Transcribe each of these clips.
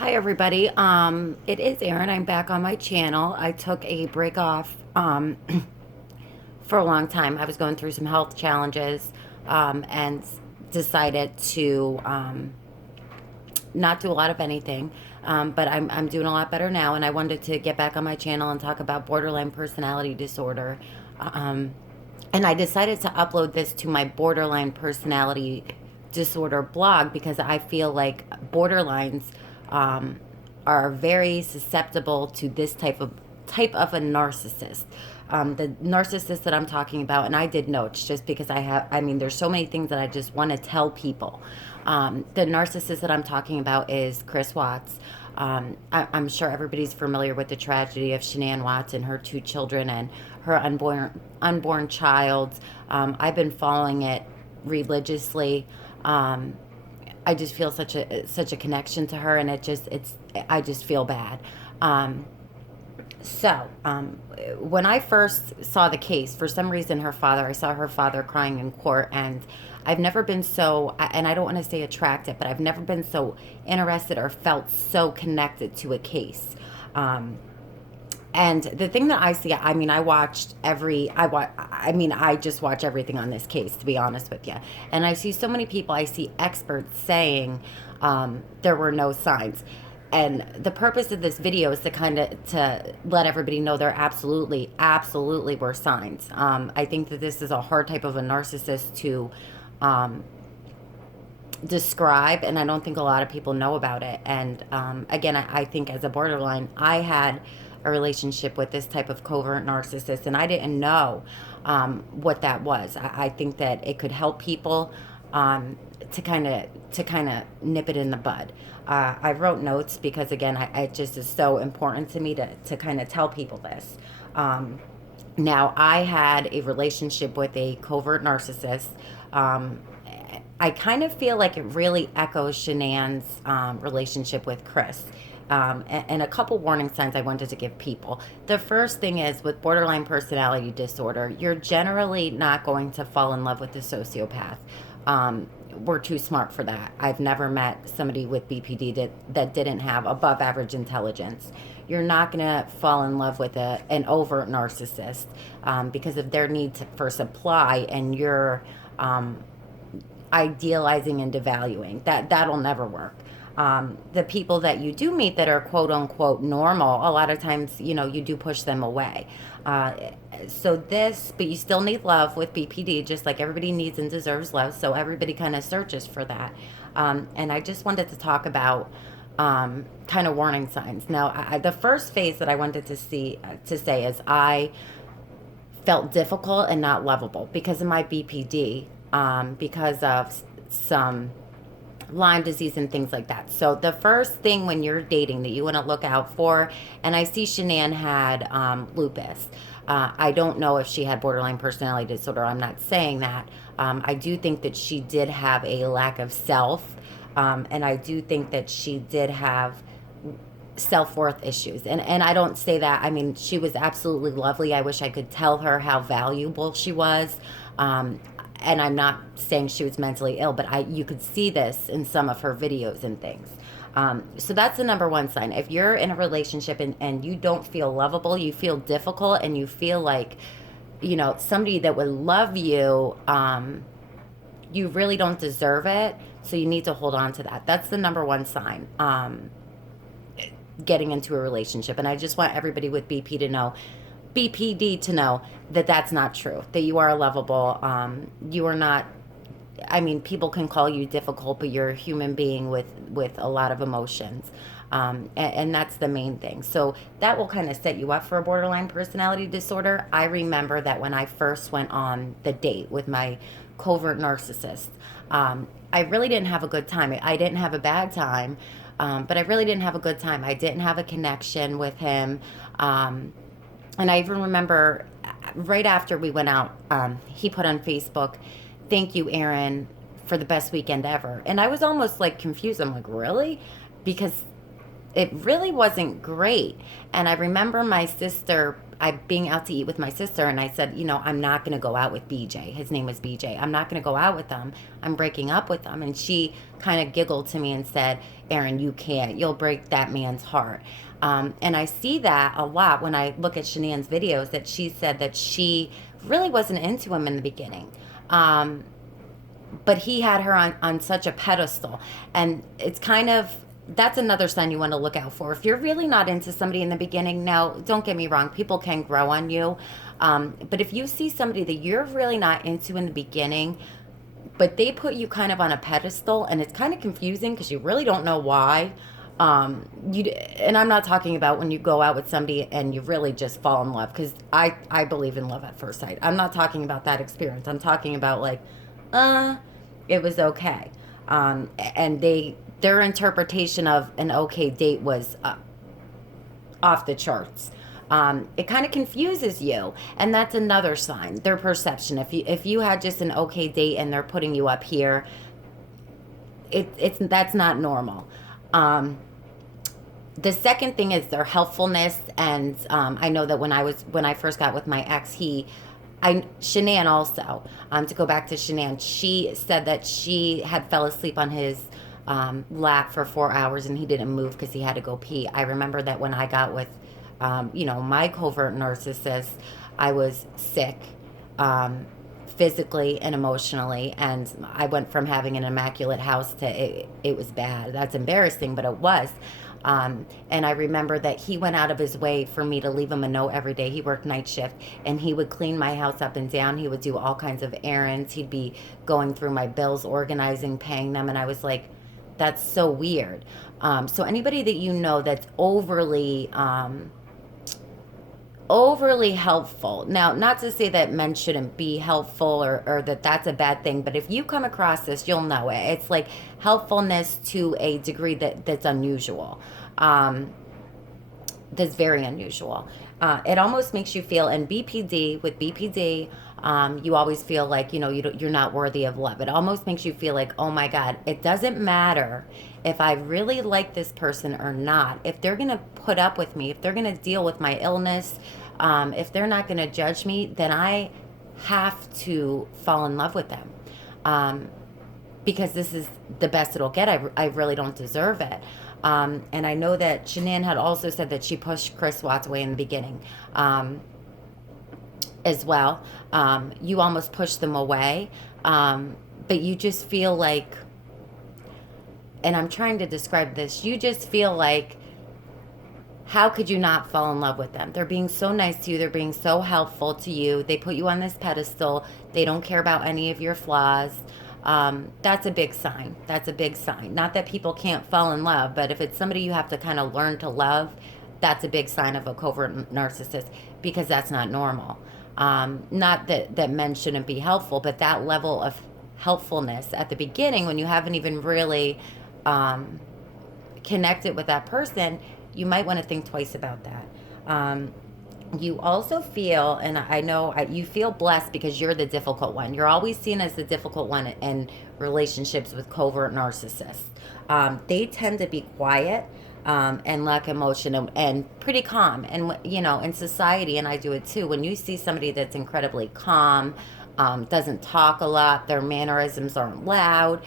Hi everybody. It is Erin. I'm back on my channel. I took a break off for a long time. I was going through some health challenges and decided to not do a lot of anything. But I'm doing a lot better now, and I wanted to get back on my channel and talk about borderline personality disorder. Um, and I decided to upload this to my borderline personality disorder blog because I feel like borderlines um, are very susceptible to this type of a narcissist. The narcissist that I'm talking about, and I did notes just because I mean, there's so many things that I just want to tell people. The narcissist that I'm talking about is Chris Watts. I'm sure everybody's familiar with the tragedy of Shannann Watts and her two children and her unborn child. I've been following it religiously. I just feel such a connection to her, and I just feel bad. Um, so, when I first saw the case, for some reason, I saw her father crying in court, and I've never been so, and I don't want to say attracted, but I've never been so interested or felt so connected to a case. Um, and the thing that I see, I mean, I just watch everything on this case, to be honest with you. And I see so many people, I see experts saying there were no signs. And the purpose of this video is to let everybody know there absolutely were signs. I think that this is a hard type of a narcissist to um, describe, and I don't think a lot of people know about it. And again, I think as a borderline, I had a relationship with this type of covert narcissist, and I didn't know what that was. I think that it could help people to kind of nip it in the bud. I wrote notes because again, it just is so important to me to kind of tell people this. Now, I had a relationship with a covert narcissist. Um, I kind of feel like it really echoes Shannann's relationship with Chris. And a couple warning signs I wanted to give people. The first thing is with borderline personality disorder, you're generally not going to fall in love with a sociopath. We're too smart for that. I've never met somebody with BPD that didn't have above average intelligence. You're not going to fall in love with an overt narcissist because of their need for supply, and you're idealizing and devaluing. That'll never work. The people that you do meet that are quote unquote normal, a lot of times, you do push them away. Uh, but you still need love with BPD, just like everybody needs and deserves love. So everybody kind of searches for that. And I just wanted to talk about kind of warning signs. Now, the first phase that I wanted to say is I felt difficult and not lovable because of my BPD, because of some Lyme disease and things like that. So the first thing when you're dating that you want to look out for, and I see Shannann had lupus. I don't know if she had borderline personality disorder. I'm not saying that. I do think that she did have a lack of self, and I do think that she did have self-worth issues. And I don't say that. I mean, she was absolutely lovely. I wish I could tell her how valuable she was. And I'm not saying she was mentally ill, but you could see this in some of her videos and things. So that's the number one sign. If you're in a relationship and you don't feel lovable, you feel difficult, and you feel like, somebody that would love you, you really don't deserve it. So you need to hold on to that. That's the number one sign. Getting into a relationship. And I just want everybody with BPD to know that that's not true, that you are lovable. You are not, I mean, people can call you difficult, but you're a human being with a lot of emotions. And that's the main thing. So that will kind of set you up for a borderline personality disorder. I remember that when I first went on the date with my covert narcissist, I really didn't have a good time. I didn't have a bad time, but I really didn't have a good time. I didn't have a connection with him. And I even remember right after we went out, he put on Facebook, "Thank you, Erin, for the best weekend ever." And I was almost like confused. I'm like, really? Because it really wasn't great. And I remember my sister I being out to eat with my sister, and I said, I'm not going to go out with BJ. His name was BJ. I'm not going to go out with him. I'm breaking up with him. And she kind of giggled to me and said, Erin, you can't. You'll break that man's heart. And I see that a lot when I look at Shannann's videos, that she said that she really wasn't into him in the beginning. But he had her on such a pedestal. And it's kind of, that's another sign you want to look out for. If you're really not into somebody in the beginning, now, don't get me wrong, people can grow on you. But if you see somebody that you're really not into in the beginning, but they put you kind of on a pedestal, and it's kind of confusing because you really don't know why. And I'm not talking about when you go out with somebody and you really just fall in love, because I believe in love at first sight. I'm not talking about that experience. I'm talking about like, it was okay. And their interpretation of an okay date was off the charts. It kind of confuses you, and that's another sign. Their perception. If you had just an okay date and they're putting you up here, that's not normal. The second thing is their helpfulness, and I know that when I first got with my ex, Shannann also, to go back to Shannann, she said that she had fell asleep on his lap for 4 hours and he didn't move because he had to go pee. I remember that when I got with, my covert narcissist, I was sick, physically and emotionally, and I went from having an immaculate house to it was bad. That's embarrassing, but it was. And I remember that he went out of his way for me to leave him a note every day. He worked night shift, and he would clean my house up and down. He would do all kinds of errands. He'd be going through my bills, organizing, paying them. And I was like, that's so weird. So anybody that you know that's overly helpful. Now, not to say that men shouldn't be helpful or that that's a bad thing, but if you come across this, you'll know it. It's like helpfulness to a degree that's unusual. That's very unusual. It almost makes you feel, with BPD, you always feel like, you're not worthy of love. It almost makes you feel like, oh my God, it doesn't matter if I really like this person or not. If they're going to put up with me, if they're going to deal with my illness, if they're not going to judge me, then I have to fall in love with them. Because this is the best it'll get. I really don't deserve it. And I know that Shannann had also said that she pushed Chris Watts away in the beginning as well. You almost push them away, but you just feel like, and I'm trying to describe this, you just feel like, how could you not fall in love with them? They're being so nice to you. They're being so helpful to you. They put you on this pedestal. They don't care about any of your flaws. That's a big sign. That's a big sign. Not that people can't fall in love, but if it's somebody you have to kind of learn to love, that's a big sign of a covert narcissist, because that's not normal. Not that men shouldn't be helpful, but that level of helpfulness at the beginning, when you haven't even really connected with that person, you might want to think twice about that. You also feel, and I know you feel blessed because you're the difficult one. You're always seen as the difficult one in relationships with covert narcissists. They tend to be quiet and lack emotion and pretty calm. And, in society, and I do it too, when you see somebody that's incredibly calm, doesn't talk a lot, their mannerisms aren't loud,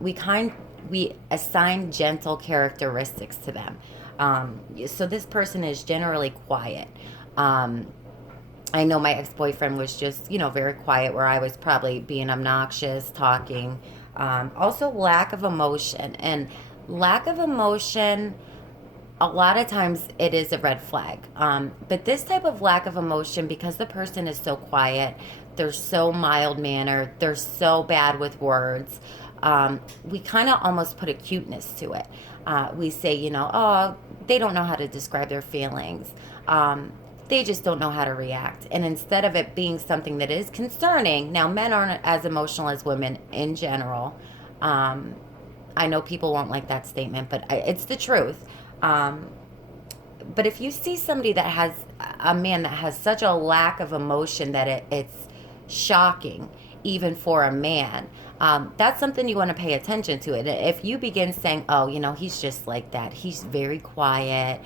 we assign gentle characteristics to them. So this person is generally quiet. I know my ex-boyfriend was just, very quiet, where I was probably being obnoxious, talking. Also lack of emotion. And lack of emotion, a lot of times it is a red flag. But this type of lack of emotion, because the person is so quiet, they're so mild-mannered, they're so bad with words, we kind of almost put a cuteness to it. We say, oh, they don't know how to describe their feelings. They just don't know how to react. And instead of it being something that is concerning, now men aren't as emotional as women in general. I know people won't like that statement, but it's the truth. But if you see somebody that has, a man that has such a lack of emotion that it's shocking, even for a man, that's something you want to pay attention to. It. If you begin saying, oh, he's just like that, he's very quiet,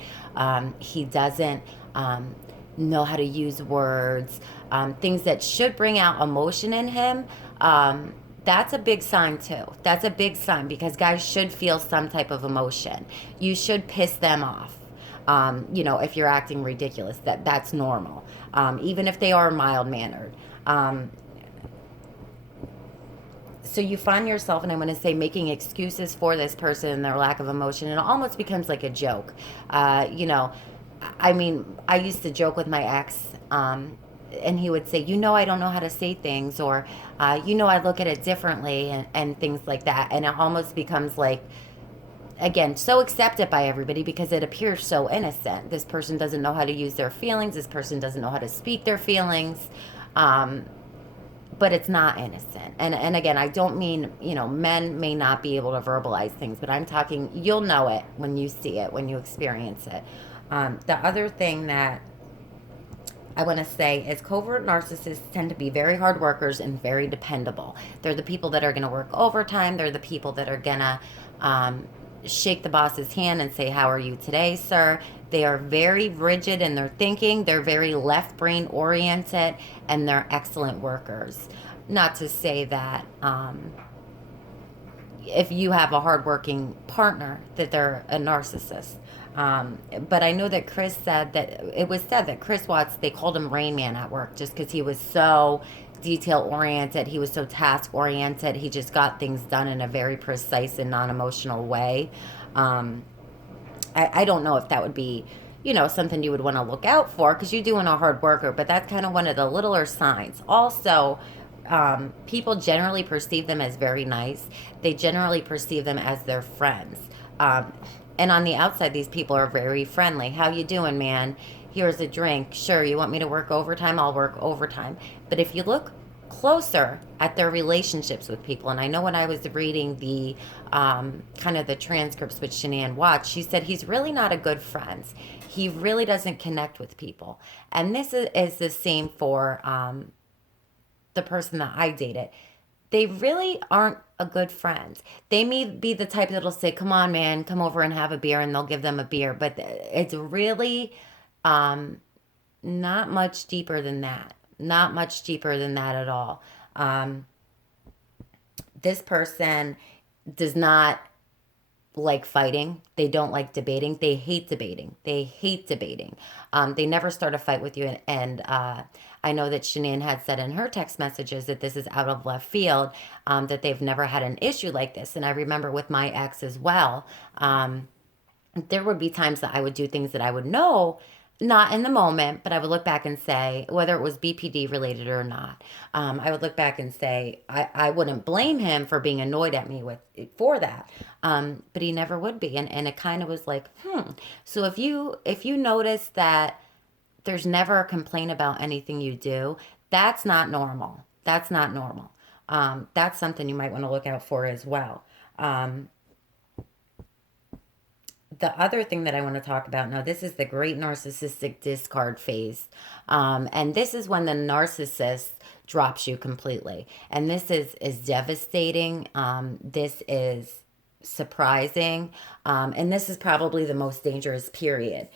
he doesn't, know how to use words, things that should bring out emotion in him. That's a big sign too. That's a big sign because guys should feel some type of emotion. You should piss them off. If you're acting ridiculous, that's normal. Even if they are mild mannered. So you find yourself, and I'm going to say, making excuses for this person and their lack of emotion. And it almost becomes like a joke. I mean, I used to joke with my ex, and he would say, I don't know how to say things, or, I look at it differently, and things like that. And it almost becomes like, again, so accepted by everybody because it appears so innocent. This person doesn't know how to use their feelings. This person doesn't know how to speak their feelings. But it's not innocent. And again, I don't mean, men may not be able to verbalize things, but I'm talking, you'll know it when you see it, when you experience it. The other thing that I want to say is covert narcissists tend to be very hard workers and very dependable. They're the people that are going to work overtime. They're the people that are going to shake the boss's hand and say, "How are you today, sir?" They are very rigid in their thinking. They're very left brain oriented, and they're excellent workers. Not to say that if you have a hardworking partner that they're a narcissist. But I know that Chris said that it was said that Chris Watts, they called him Rain Man at work just because he was so detail oriented. He was so task oriented. He just got things done in a very precise and non emotional way. Um, I don't know if that would be, something you would want to look out for because you're doing a hard worker, but that's kind of one of the littler signs. Also, people generally perceive them as very nice. They generally perceive them as their friends. Um, and on the outside, these people are very friendly. How you doing, man? Here's a drink. Sure, you want me to work overtime? I'll work overtime. But if you look closer at their relationships with people, and I know when I was reading the kind of the transcripts with Shannann Watts, she said he's really not a good friend. He really doesn't connect with people. And this is the same for the person that I dated. They really aren't a good friend. They may be the type that'll say, "Come on, man, come over and have a beer," and they'll give them a beer. But it's really um, not much deeper than that. Not much deeper than that at all. Um, this person does not like fighting. They don't like debating. They hate debating. They hate debating. They never start a fight with you. And I know that Shannann had said in her text messages that this is out of left field, that they've never had an issue like this. And I remember with my ex as well, there would be times that I would do things that I would know, not in the moment, but I would look back and say, whether it was BPD related or not, I would look back and say, I wouldn't blame him for being annoyed at me for that. But he never would be. And it kind of was like, So if you notice that there's never a complaint about anything you do, that's not normal. That's not normal. That's something you might want to look out for as well. The other thing that I want to talk about now, this is the great narcissistic discard phase. And this is when the narcissist drops you completely. And this is devastating. This is surprising. And this is probably the most dangerous period.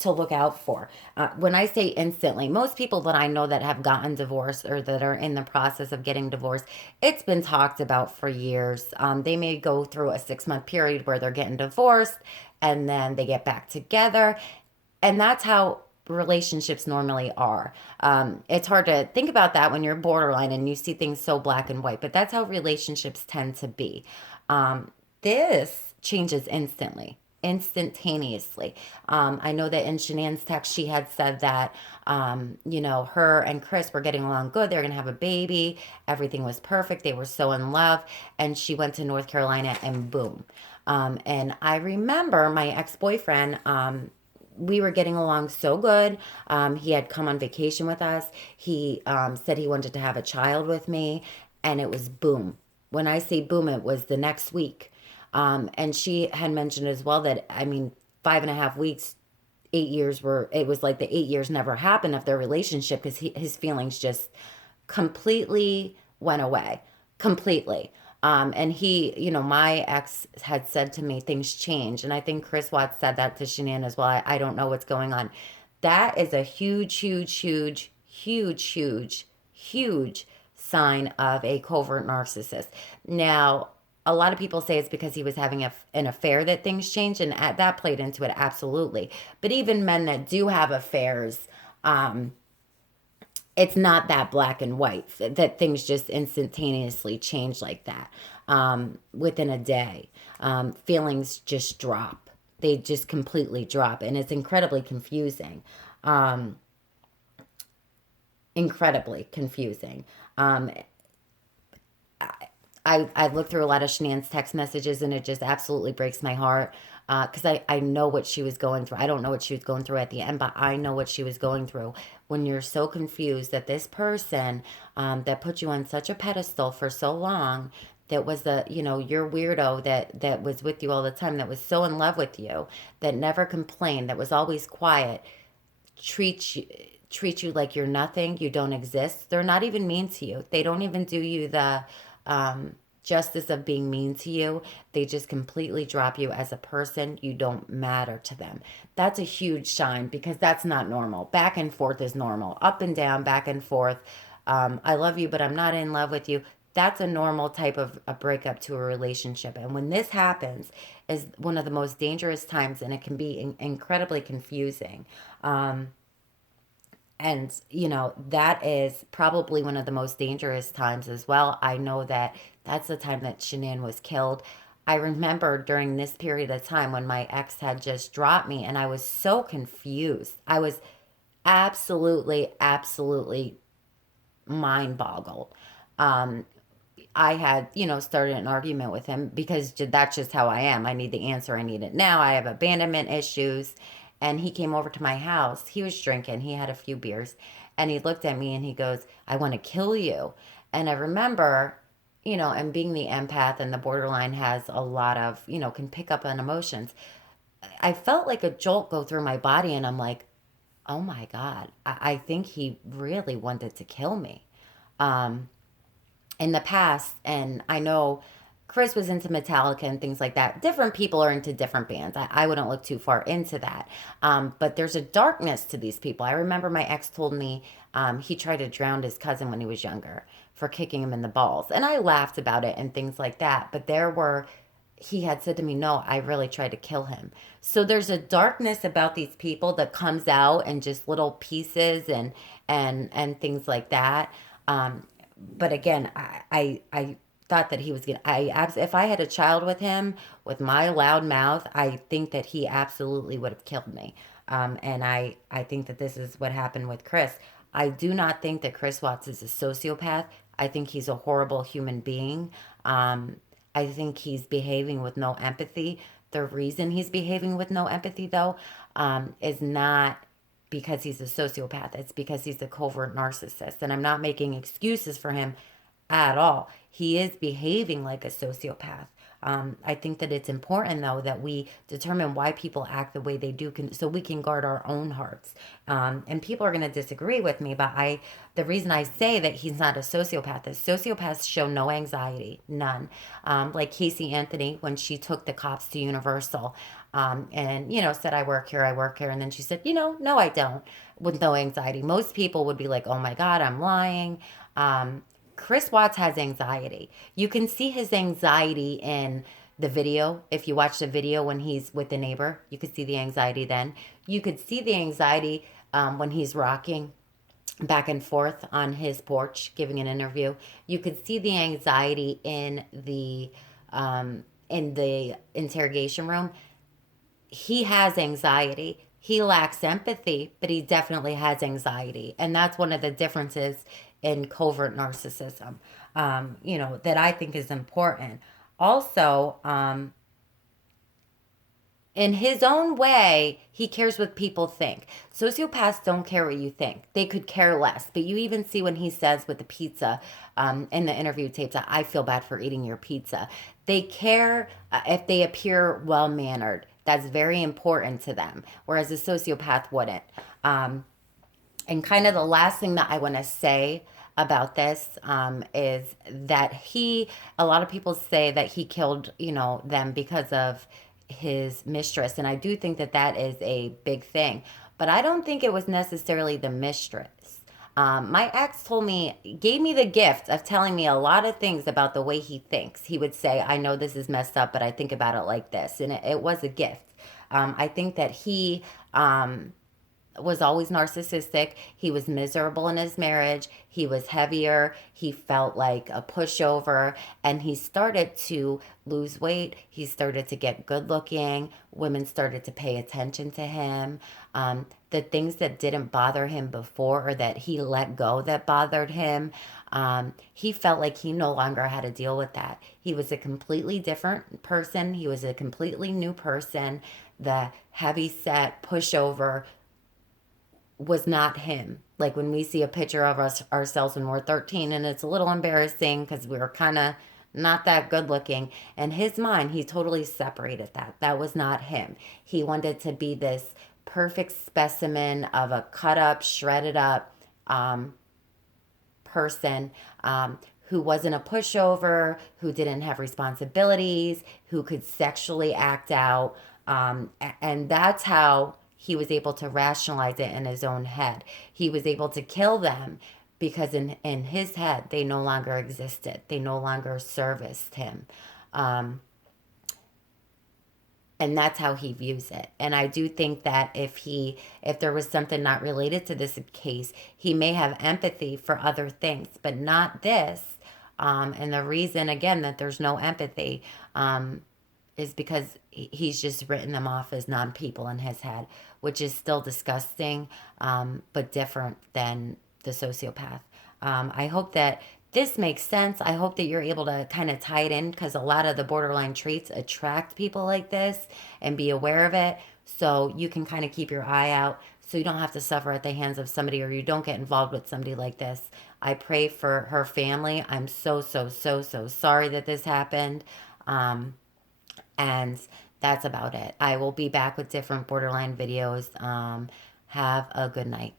To look out for. When I say instantly, most people that I know that have gotten divorced or that are in the process of getting divorced, it's been talked about for years. They may go through a 6-month period where they're getting divorced and then they get back together. And that's how relationships normally are. It's hard to think about that when you're borderline and you see things so black and white, but that's how relationships tend to be. This changes instantly, instantaneously. I know that in Shannann's text, she had said that, her and Chris were getting along good. They're going to have a baby. Everything was perfect. They were so in love. And she went to North Carolina and boom. And I remember my ex-boyfriend, we were getting along so good. He had come on vacation with us. He said he wanted to have a child with me. And it was boom. When I say boom, it was the next week. And she had mentioned as well that, 5.5 weeks, 8 years it was like the 8 years never happened of their relationship because his feelings just completely went away. Completely. And my ex had said to me, things change. And I think Chris Watts said that to Shannann as well. I don't know what's going on. That is a huge, huge, huge, huge, huge, huge sign of a covert narcissist. Now, a lot of people say it's because he was having an affair that things changed, and that played into it, absolutely. But even men that do have affairs, it's not that black and white that things just instantaneously change like that within a day. Feelings just drop. They just completely drop, and it's incredibly confusing. Um, incredibly confusing. Um, I looked through a lot of Shanann's text messages, and it just absolutely breaks my heart because I know what she was going through. I don't know what she was going through at the end, but I know what she was going through when you're so confused that this person that put you on such a pedestal for so long, that was your weirdo that was with you all the time, that was so in love with you, that never complained, that was always quiet, treat you treat you like you're nothing, you don't exist. They're not even mean to you. They don't even do you the justice of being mean to you. They just completely drop you as a person. You don't matter to them. That's a huge shine because that's not normal. Back and forth is normal. Up and down, back and forth. I love you, but I'm not in love with you. That's a normal type of a breakup to a relationship. And when this happens, is one of the most dangerous times, and it can be incredibly confusing. And, that is probably one of the most dangerous times as well. I know that that's the time that Shannann was killed. I remember during this period of time when my ex had just dropped me, and I was so confused. I was absolutely, absolutely mind boggled. Um, I had, started an argument with him because that's just how I am. I need the answer. I need it now. I have abandonment issues. And he came over to my house. He was drinking. He had a few beers. And he looked at me and he goes, I want to kill you. And I remember, and being the empath and the borderline has a lot of, can pick up on emotions. I felt like a jolt go through my body. And I'm like, oh my God, I think he really wanted to kill me. Um, in the past, and I know Chris was into Metallica and things like that. Different people are into different bands. I wouldn't look too far into that. But there's a darkness to these people. I remember my ex told me he tried to drown his cousin when he was younger for kicking him in the balls. And I laughed about it and things like that. But he had said to me, no, I really tried to kill him. So there's a darkness about these people that comes out in just little pieces and things like that. Um, but again, I thought that he was gonna. If I had a child with him, with my loud mouth, I think that he absolutely would have killed me. And I think that this is what happened with Chris. I do not think that Chris Watts is a sociopath. I think he's a horrible human being. Um, I think he's behaving with no empathy. The reason he's behaving with no empathy, though, is not because he's a sociopath. It's because he's a covert narcissist. And I'm not making excuses for him at all. He is behaving like a sociopath. I think that it's important, though, that we determine why people act the way they do, so we can guard our own hearts. And people are going to disagree with me, but the reason I say that he's not a sociopath is sociopaths show no anxiety, none. Like Casey Anthony, when she took the cops to Universal, and said, I work here, and then she said, no, I don't, with no anxiety. Most people would be like, oh my God, I'm lying. Chris Watts has anxiety. You can see his anxiety in the video. If you watch the video when he's with the neighbor, you could see the anxiety then. You could see the anxiety when he's rocking back and forth on his porch giving an interview. You could see the anxiety in the interrogation room. He has anxiety. He lacks empathy, but he definitely has anxiety. And that's one of the differences in covert narcissism, that I think is important. Also, in his own way, he cares what people think. Sociopaths don't care what you think. They could care less. But you even see when he says with the pizza in the interview tapes, I feel bad for eating your pizza. They care if they appear well-mannered. That's very important to them, whereas a sociopath wouldn't. And kind of the last thing that I want to say about this is that a lot of people say that he killed, them because of his mistress. And I do think that that is a big thing. But I don't think it was necessarily the mistress. My ex gave me the gift of telling me a lot of things about the way he thinks. He would say, I know this is messed up, but I think about it like this. And it was a gift. I think that he was always narcissistic. He was miserable in his marriage. He was heavier. He felt like a pushover. And he started to lose weight. He started to get good looking. Women started to pay attention to him. The things that didn't bother him before or that he let go that bothered him, he felt like he no longer had to deal with that. He was a completely different person. He was a completely new person. The heavy set pushover was not him. Like when we see a picture of ourselves when we're 13, and it's a little embarrassing because we were kind of not that good looking. In his mind, he totally separated that. That was not him. He wanted to be this perfect specimen of a cut up, shredded up person, who wasn't a pushover, who didn't have responsibilities, who could sexually act out. And that's how he was able to rationalize it in his own head. He was able to kill them because in his head, they no longer existed. They no longer serviced him. Um, and that's how he views it. And I do think that if there was something not related to this case, he may have empathy for other things, but not this. And the reason again that there's no empathy is because he's just written them off as non-people in his head, which is still disgusting, but different than the sociopath. I hope that this makes sense. I hope that you're able to kind of tie it in because a lot of the borderline traits attract people like this, and be aware of it so you can kind of keep your eye out so you don't have to suffer at the hands of somebody, or you don't get involved with somebody like this. I pray for her family. I'm so, so, so, so sorry that this happened. Um, and that's about it. I will be back with different borderline videos. Have a good night.